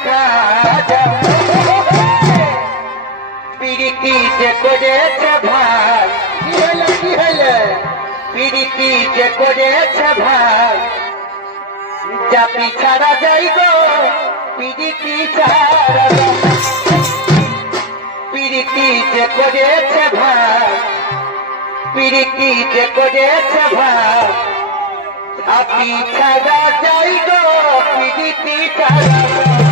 দেখা যায় পিরিতি যে করেছে ভাই কি হলে পিরিতি যে করেছে ভাই জাতি ছাড়া যাই গো পিরিতি ছাড়া পিরিতি যে করেছে ভাই পিরিতি যে করেছে ভাই জাতি ছাড়া যাই গো পিরিতি ছাড়া